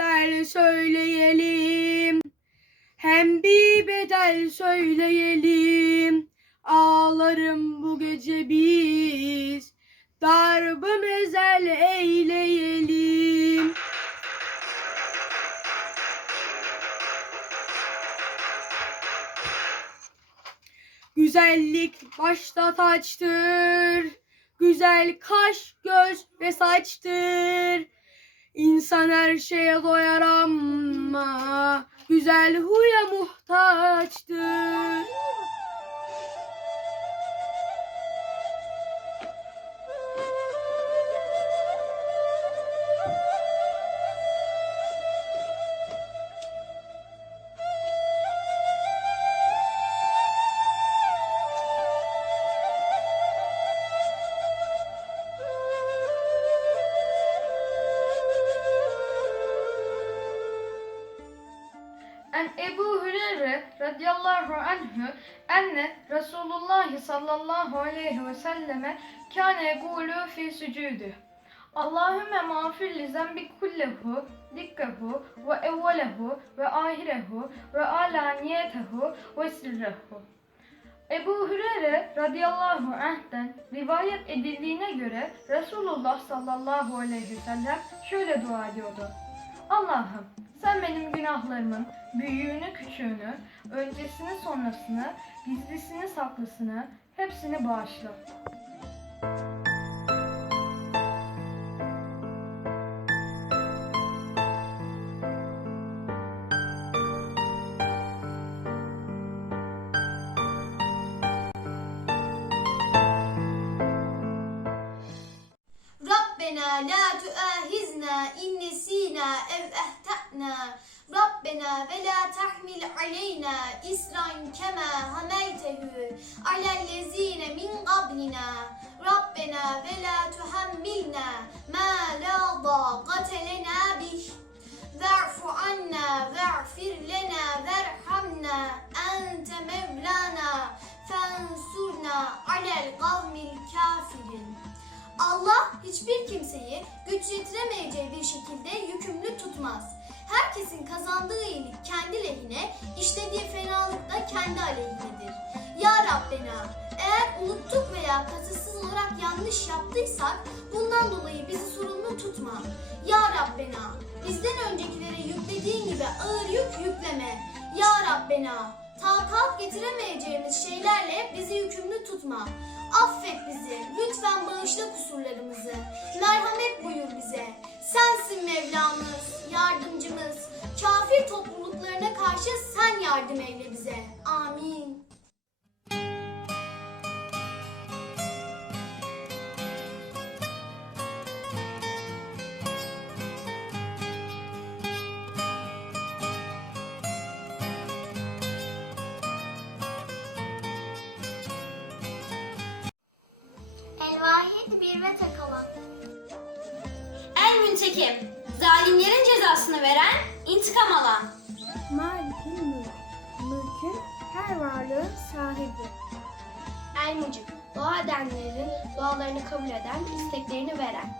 sözler söyleyelim. Hem bir bedel söyleyelim. Ağlarım bu gece biz. Darbı mezel eyleyelim. Güzellik başta taçtır. Güzel kaş, göz ve saçtır. İnsan her şeye doyar ama güzel huya muhtaçtır. En Ebu Hüreyre radıyallahu anhü enne Resulullah sallallahu aleyhi ve selleme kâne yegûlü fi sücüdü. Allahümme mağfir li zembi kullehu, dikkehu ve evvelehu ve ahirehu ve alaniyetehu ve sirrehu. Ebu Hüreyre radıyallahu anh'ten rivayet edildiğine göre Resulullah sallallahu aleyhi ve sellem şöyle dua ediyordu. Allah'ım sen benim günahlarımın büyüğünü küçüğünü, öncesini sonrasını, gizlisini saklısını hepsini bağışla. نسينا أو أخطأنا ربنا ولا تحمل علينا إسرا كما حملته على الذين من قبلنا ربنا ولا تحملنا ما لا طاقة لنا به واعف عنا واغفر لنا وارحمنا أنت مولانا فانصرنا على القوم الكافرين Allah hiçbir kimseyi güç yetiremeyeceği bir şekilde yükümlü tutmaz. Herkesin kazandığı iyilik kendi lehine, işlediği fenalık da kendi aleyhinedir. Ya Rabbena, eğer unuttuk veya kasıtsız olarak yanlış yaptıysak bundan dolayı bizi sorumlu tutma. Ya Rabbena, bizden öncekilere yüklediğin gibi ağır yük yükleme. Ya Rabbena, takat getiremeyeceğimiz şeylerle bizi yükümlü tutma. Affet bizi, lütfen bağışla kusurlarımızı. Merhamet buyur bize. Sensin Mevlamız, yardımcımız. Kafir topluluklarına karşı sen yardım eyle bize. El-Vahid bir ve tek olan. El müntekim, zalimlerin cezasını veren, intikam alan. Malik'in mülk. Mülkün her varlığın sahibi. El Mucib, dua edenlerin dualarını kabul eden, isteklerini veren.